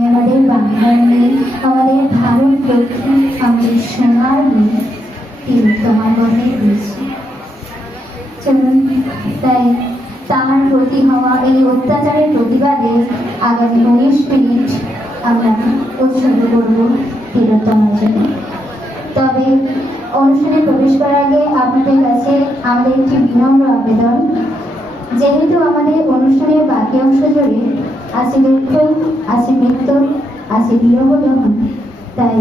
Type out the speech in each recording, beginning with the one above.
আমাদের বাংলার মেয়ে, আমাদের ভারত লক্ষ্মী, আমাদের সোনার মেয়ে, তিনি তোমার গর্বে দিয়েছি। চলুন তাই তার প্রতি হওয়া এই অত্যাচারের প্রতিবাদে আগামী 19 মিনিট আমরা উৎসর্গ করব তিলোত্তমার জন্য। তবে অনুষ্ঠানে প্রবেশ করার আগে আপনাদের কাছে আমাদের একটি বিনম্র আবেদন, যেহেতু আমাদের অনুষ্ঠানের বাকি অংশ জুড়ে আছে দুঃখ, আছে মৃত্যু, আছে বিরহ দহন, তাই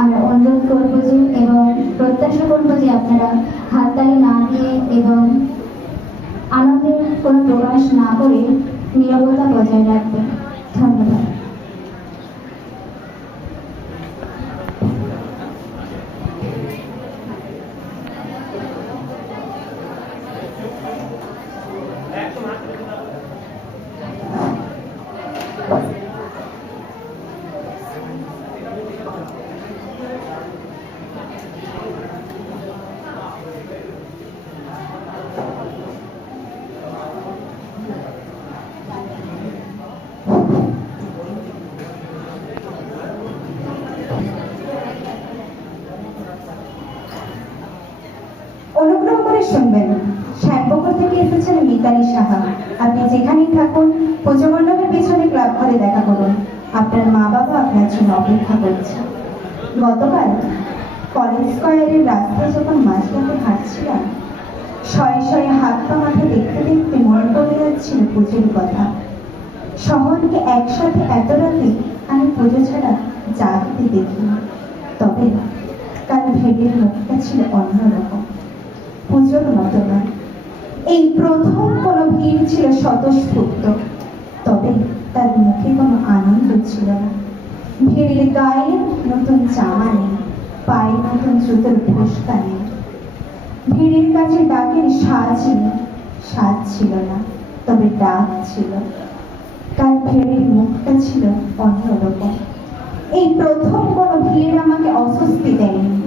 আমরা অনুরোধ করবো যে এবং প্রত্যাশা করবো যে আপনারা হাততালি না দিয়ে এবং আনন্দের কোনো প্রকাশ না করে নীরবতা বজায় রাখবেন। ধন্যবাদ। অনুগ্রহ করে শুনবেন, শ্যামপুকুর থেকে এসেছেন মিতালি সাহা। আপনি যেখানেই থাকুন পুজো মণ্ডপের পেছনে ক্লাব ঘরে দেখা করুন। আপনার মা বাবা আপনার জন্য অপেক্ষা করছে। গতকাল কলেজ স্কয়ারের রাস্তায় যখন মাঝরাতে হাঁটছিলাম, শয়ে শয়ে হাত পা মাথা দেখতে দেখতে মনে পড়ে যাচ্ছিল পুজোর কথা। শহরকে একসাথে এত রাতে আমি পুজো ছাড়া জাগতে দেখিনি। তবে কাল ভেবের মুখটা ছিল অন্যরকম, পুজোর মতো নয়। এই প্রথম কোনো ভিড় ছিল স্বতঃস্ফূর্ত, তবে তার মুখে কোনো আনন্দ ছিল না। ভিড়ের গায়ে নতুন জামা নেই, পায়ে নতুন জুতোর ফোসকা নেই। ভিড়ের কাছে ডাকের সাজ নেই, সাজ ছিল না, তবে ডাক ছিল। কাল ভিড়ের মুখটা ছিল অন্যরকম। এই প্রথম কোনো ভিড় আমাকে অস্বস্তি দেয়নি,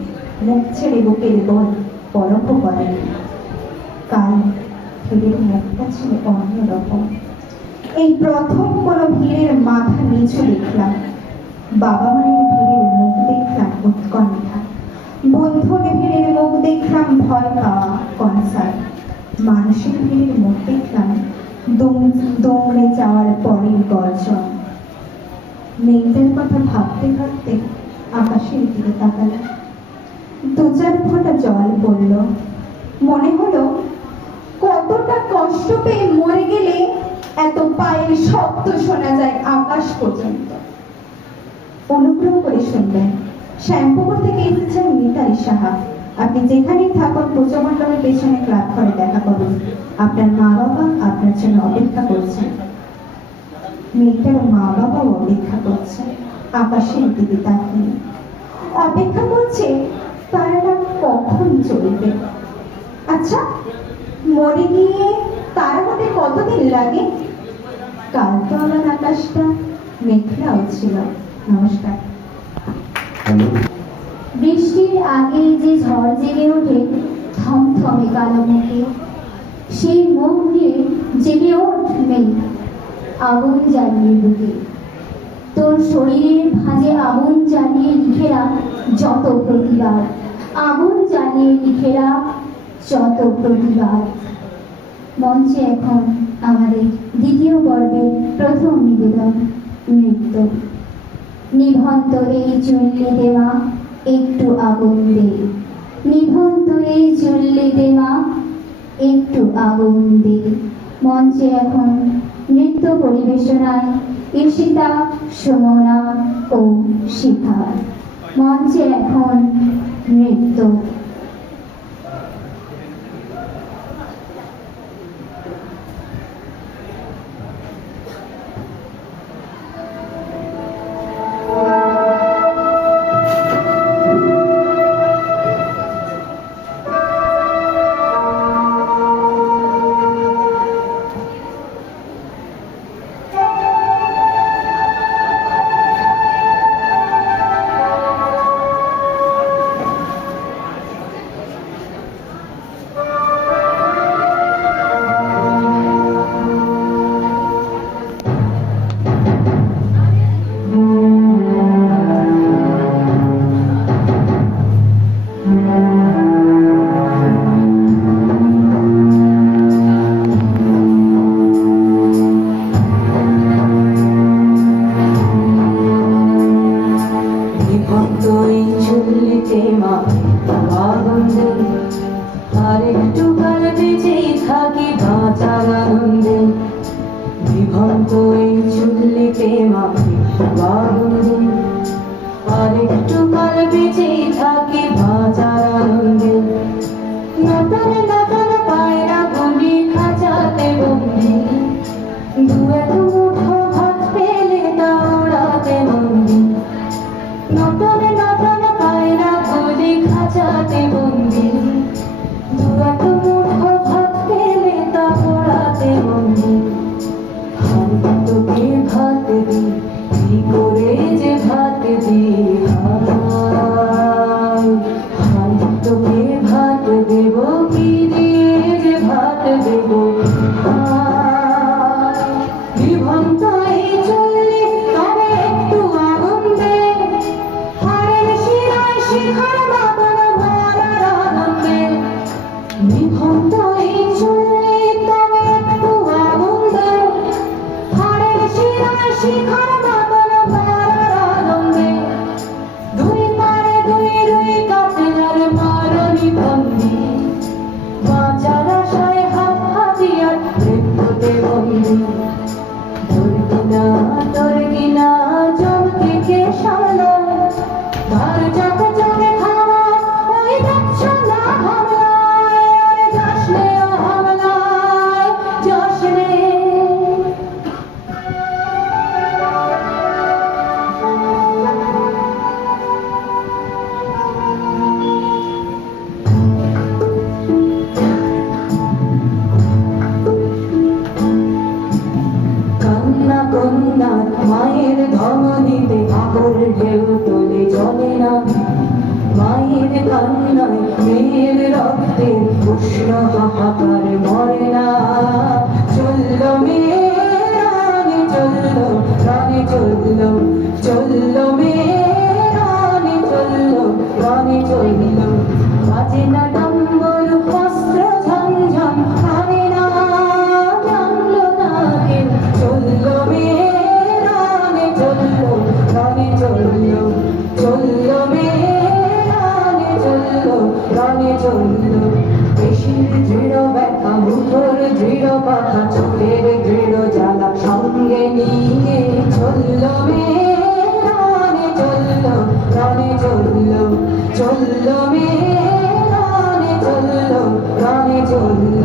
মুখ ছেড়ে বুকের গোল পরখ করেনি। কাল ভিড়ের মুখটা ছিল অন্যরকম। এই প্রথম কোনো ভিড়ের মাথা নিচু দেখলাম, বাবা মায়ের ভিড়ের মুখ দেখলাম উৎকণ্ঠা, বন্ধুর ভিড়ের মুখ দেখলাম ভয় পাওয়া কনসার্ট, মানুষের ভিড়ের মুখ দেখলাম দৌড়ে যাওয়ার পরের গর্জন। মেয়েদের কথা ভাবতে ভাবতে আকাশের দিকে তাকালাম, দু চার ফোঁটা জল পড়ল। মনে হলো কতটা কষ্ট পেয়ে মরে গেলে এত পায়ের শব্দ শোনা যায় আকাশ পর্যন্ত। অনুগ্রহ করে শুনবেন, শ্যামপুকুর থেকে এসেছেন মিতালি সাহা। আপনি যেখানেই থাকুন পুজো মণ্ডপের পেছনে ক্লাব ঘরে দেখা করুন। আপনার মা বাবা আপনার জন্য অপেক্ষা করছেন। মেয়েটার মা বাবাও অপেক্ষা করছে, আকাশের দিকে তাকিয়ে অপেক্ষা করছে তারাটা কখন চলবে। আচ্ছা, মরে গিয়ে তারা হতে কতদিন লাগে? কাল তো আমার আকাশটা মেঘলাও ছিল। নমস্কার। বৃষ্টির আগে যে ঝড় জেগে ওঠে থমথমে কালো মুখে, সেই মুখ নিয়ে জেগে ওঠ মেঘ, আগুন জ্বালিয়ে বুকে। তোর শরীরের ভাঁজে আগুন জ্বালিয়ে লিখে রাখ যত প্রতিবাদ, আগুন জ্বালিয়ে লিখে রাখ যত প্রতিবাদ। মঞ্চে এখন আমাদের দ্বিতীয় পর্বের প্রথম নিবেদন, নৃত্য। নিভন্ত এই চুল্লিতে মা একটু আগুন দে, নিভন্ত এই চুল্লিতে মা একটু আগুন দে। মঞ্চে এখন নৃত্য পরিবেশনায় ঈশিতা, সুমনা ও শিখা। মঞ্চে এখন নৃত্য। বারুণে আরেকটু কাল বেঁচে থাকি বাঁচার আনন্দে নতুন নতুন পায়রা গুলি খাঁচাতে বন্দি দু এক মুঠো ভাত পেলে তা ওড়াতে বন্দি নতুন নতুন পায়রা গুলি খাঁচাতে বন্দি দু এক মুঠো ভাত পেলে তা ওড়াতে বন্দি তোকে ভাত দি কি করে যে ভাত দি হায় তোকে ভাত দেব কি দিয়ে যে ভাত দেব বিভন্তাই চললে তবে একটু আগুন দে হারের শিরায় শিখার মতন ভরার আনন্দে বিভন্তাই চললে তবে একটু আগুন দে হারের শিরায় শিখার মতন ভরার আনন্দে দুই পারে দুই দুই কাপলার মারণি বন্দি বাঁচার আশায় হাত হাতিয়ার মৃত্যুতে বন্দি তোর কিনা জমকে কে সামলায় তার চোখে চোখে খাওয়া ওই দেখছ না হামলায় যাস রে ও হামলায় যাস রে কান্না কন্যা মায়ের ধমনীতে আকুল ঢেউ তোলে জলে না মায়ের কান্নায় মেয়ের রক্তে উষ্ণ হাহাকার মরে না চলল মেয়ে রানী চলল রানী চলল চলল মেয়ে রানী চলল রানী চলল বাজে না ডম্বর অস্ত্র ঝমঝম হারে না জানলো না কেউ চলল মেয়ে রানী চলল রানী চলল চলল মেয়ে রানী চলল রানী চলল পেশির দৃঢ় ব্যথা মুখর দৃঢ় পাখা চোখের দৃঢ় জ্বালা সঙ্গে নিয়ে চলল মেয়ে রানী চলল রানী চলল চলল মেয়ে রানী চলল রানী চলল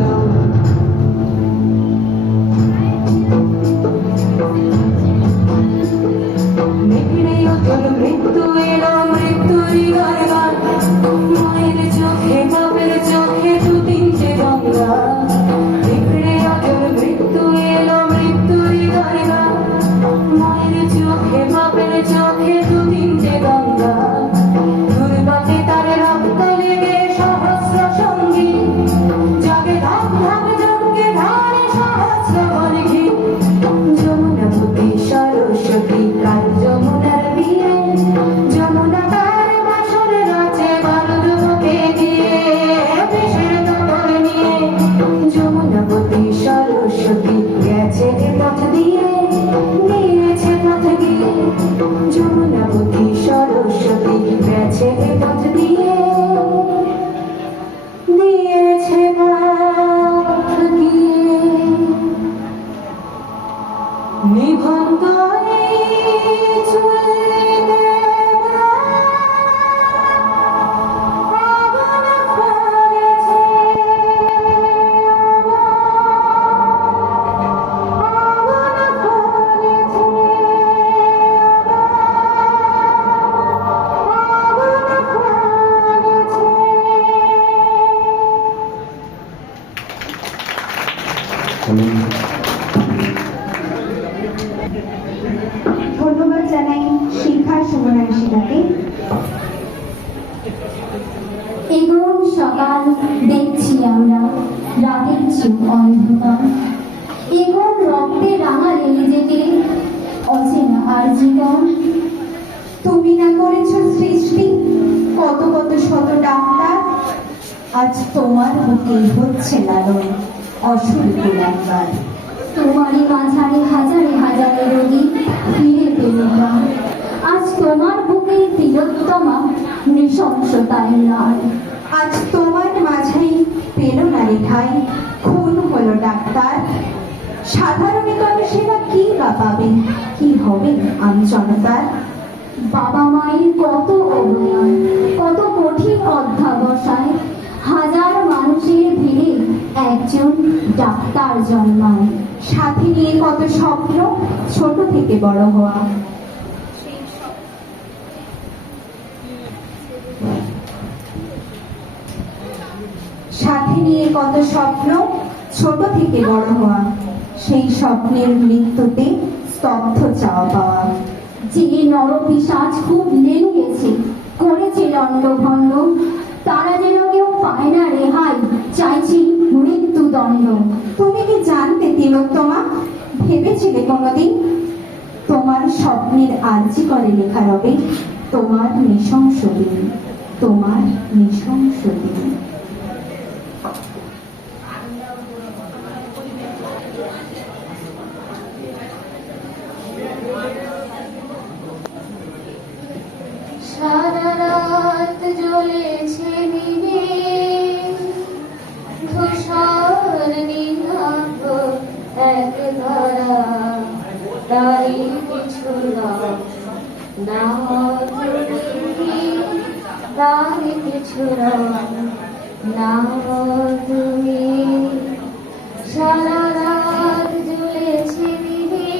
নেকড়েও তোর মৃত্যু এলো মৃত্যুরই গান মায়ের চোখে বাপের চোখে দু তিনটে গঙ্গা নেকড়েও তোর মৃত্যু এলো মৃত্যুরই গান মায়ের চোখে বাপের চোখে দু তিনটে গঙ্গা দুর্গতে তার রক্ত লেগে সহস্র সঙ্গী জাগে ধাপ ধাপ যজ্ঞে ধারে সহস্র বর্গী যমুনাপতি সরস্বতী কাল যমুনার বিয়ে যমুনা তার বাসর রাজে বারুদ মুখে দিয়ে দেশের দখল নিয়ে যমুনাপতি সরস্বতী গেছে পথ দিয়ে নিয়েছে পথ দিয়ে যমুনাপতি সরস্বতী গেছে পথ দিয়ে নিয়েছে পথ দিয়ে নিভন্তাই চলে দেবা আগুন ফলেছে আগুন ফলেছে আগুন ফলেছে ধন্যবাদ জানাই শিক্ষা সুমনাংশিকাকে। এগোন সকাল দেখছি আমরা রাতের চুপ অন্ধকার এগোন রক্তে রাঙা রেলে যেতে অচেনা আর জীবন তুমি না করেছ সৃষ্টি কত কত শত ডাক্তার, আজ তোমার বুকে হচ্ছে লালন অশুল্ক একবার। তোমারই মাঝারে হাজারে হাজারে রোগী ফিরে পেল প্রাণ। আজ তোমার বুকে তিলোত্তমা নৃশংসতায় লাল। আজ তোমার মাঝেই পেল না রেখায় খুন হলো ডাক্তার, সাধারণ তবে সেবা কি বা পাবে, কি হবে আমি জনতার? বাবা মায়ের কত অবদান, কত কঠিন অধ্যাবসায়, হাজার মানুষের ভিড়ে একজন ডাক্তার জন্মায়। সাথে নিয়ে কত স্বপ্ন, ছোট থেকে বড় হওয়া। সাথে নিয়ে কত স্বপ্ন, ছোট থেকে বড় হওয়া। সেই স্বপ্নের মৃত্যুতে স্তব্ধ চাওয়া পাওয়া। যে নরপিশাচ খুব লেলিয়েছে, করেছে লণ্ডভণ্ড, তারা যেন কেউ পায় না রেহাই, চাইছি মৃত্যুদণ্ড। তুমি কি জানতে তিলোত্তমা, ভেবেছিলে কোনোদিন তোমার স্বপ্নের আর্জি করে লেখা রবে তোমার নৃশংস দিন, তোমার নৃশংস দিন? সারা রাত জ্বলেছে নিভে, ধূসর নীলাভ এক তারা, তারই কিছু না তুমি, তারই কিছু না তুমি। সারা রাত জ্বলেছে নিভে,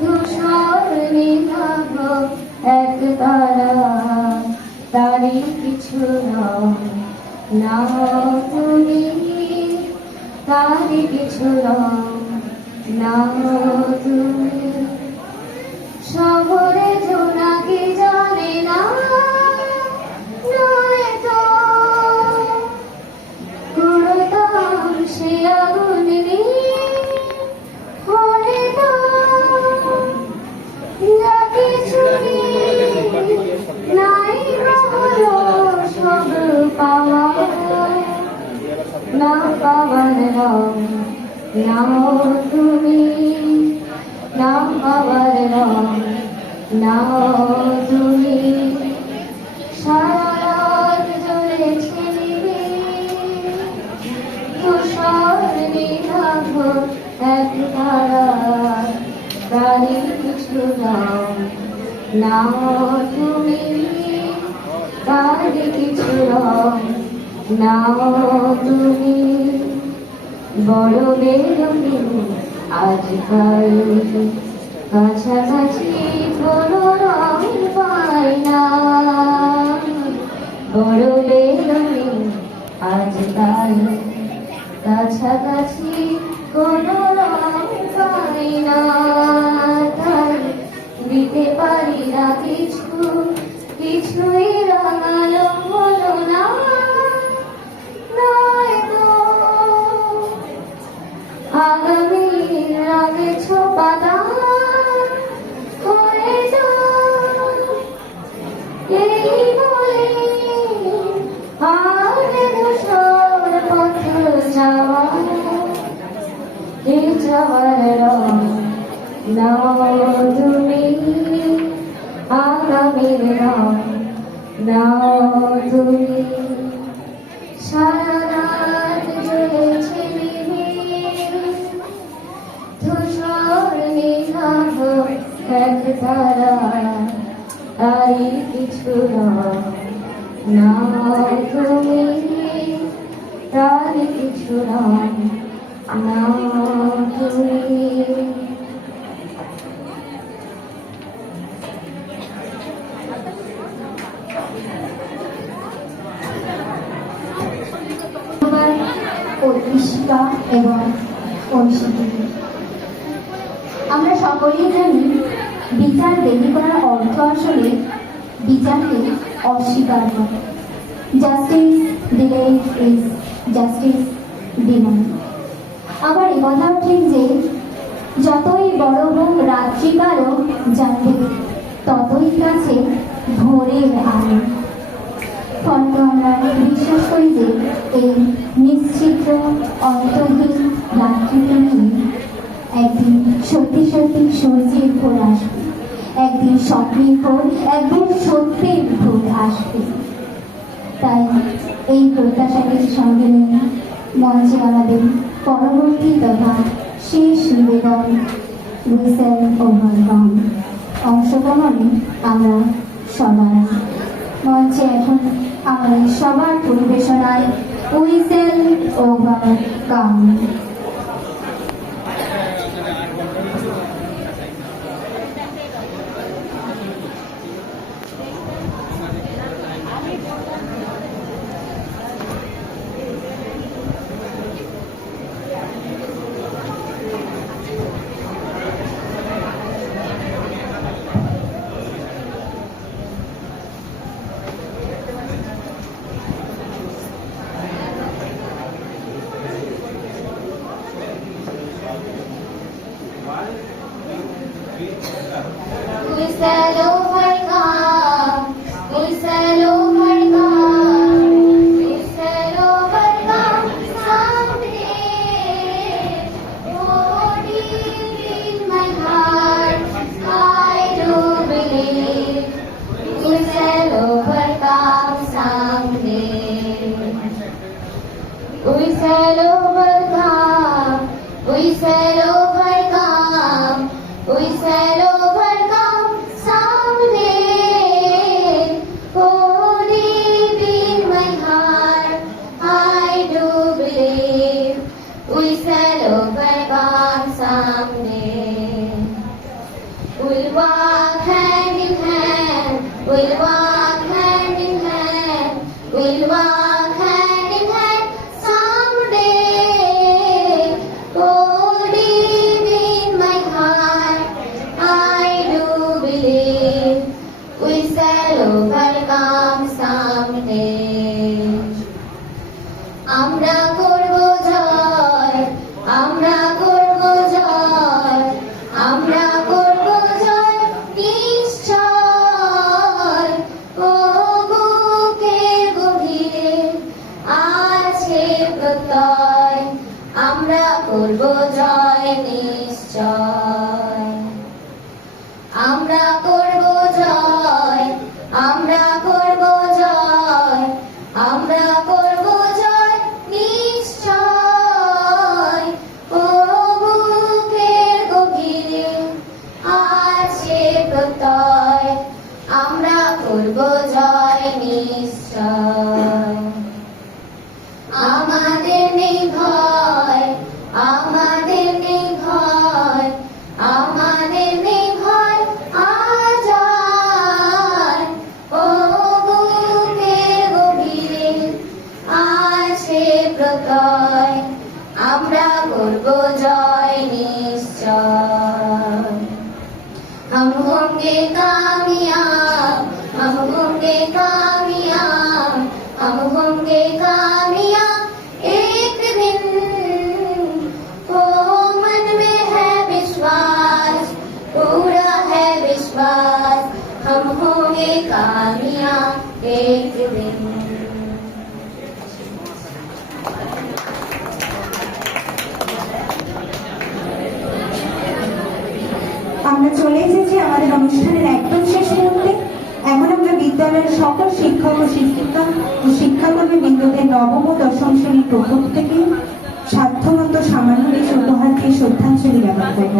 ধূসর নীলাভ এক তারা, তারই কিছু না তুমি, তারই কিছু না তুমি। শহরে জোনাকি জানে না, নয়তো কুড়তাম সে আগুন নিয়ে, হলে তো যা কিছু নাই হলো সব পাওয়া, না পাওয়ার রং নাও তুমি, না পাওয়ার রং নাও তুমি। সারা রাত জ্বলেছে নিভে, ধূসর নীলাভ এক তারা, তারই কিছু না তুমি, তারই কিছু না তুমি। বড় বেরোনি আজকাল, কাছাকাছি কোনো রং পাই না। বড় বেরোনি আজকাল, কাছাকাছি কোনো রং পাই না। তাই দিতে পারি না কিছু, কিছুই রাঙালো হলো না, নয়তো আগামী রঙে ছোপাদা হয়ে যাও। এই বলে আর ধূসর পথ যাওয়া, এই যাওয়ার রং নাও তুমি, আগামীর রং নাও তুমি। সারা রাত জ্বলেছে নিভে, ধূসর নীলাভ এক তারা, তারই কিছু না তুমি, তারই কিছু না তুমি। ঐশিকা এবং ঐশিকী, আমরা সকলেই জানি বিচার দেরি করার অর্থ আসলে বিচারকে অস্বীকার করা। Justice delayed is justice denied. আবার এ কথাও ঠিক যে যতই বড় হোক রাত্রিকালও জানবে ততই কাছে ভোরের আলো। ফলে আমরা বিশ্বাস করি যে এই নিশ্চিত অন্তহীন রাত্রিকে নিয়ে একদিন সত্যি সত্যি সূর্যের ভোর আসবে, একদিন স্বপ্নের ভোর, একদিন সত্যের ভোর আসবে। তাই এই প্রত্যাশাকে সঙ্গে নিয়ে মঞ্চে আমাদের পরবর্তী তথা শেষ নিবেদন হুইসেল ওভার গান অংশগ্রহণে আমরা সবাই মঞ্চে এখন আমাদের সবার পরিবেশনায় হুইসেল ওভার গান। Whistle overcome, whistle overcome, whistle overcome someday. Oh, deep in my heart, I do believe whistle overcome someday. Whistle overcome, whistle overcome, whistle overcome someday. Oh, deep in my heart, I do believe we shall overcome someday. We'll walk hand in hand, we'll walk hand in hand, we'll walk hand in hand someday. Oh, deep in my heart, I do believe we shall overcome someday. আমরা করব জয়, আমরা করব জয়, আমরা করব জয় নিশ্চয়। ও বুকের গভীরে আছে প্রত্যয়, আমরা করব জয় নিশ্চয়। আমরা করব জয়, আমরা করব জয়, আমরা করব জয় নিশ্চয়। ও বুকের গভীরে আছে প্রত্যয়, আমরা করব জয় নিশ্চয়। আমাদের নেই ভয়, আমাদের নেই ভয়, আমাদের নেই ভয় আজ আর। ও বুকের গভীরে আছে প্রত্যয়, আমরা করব জয় নিশ্চয়। हम होंगे कामयाब, हम होंगे कामयाब, हम होंगे कामयाब एक दिन। ओ मन में है विश्वास, पूरा है विश्वास, हम होंगे कामयाब एक दिन। আমরা চলে এসেছি আমাদের অনুষ্ঠানের একদম শেষ মুহূর্তে। এখন আমরা বিদ্যালয়ের সকল শিক্ষক ও শিক্ষিকা ও শিক্ষাকর্মী বৃন্দদের নবম ও দশম শ্রেণীর পক্ষ থেকে সাধ্যমতো সামান্য কিছু উপহার দিয়ে শ্রদ্ধাঞ্জলি জ্ঞাপন করব।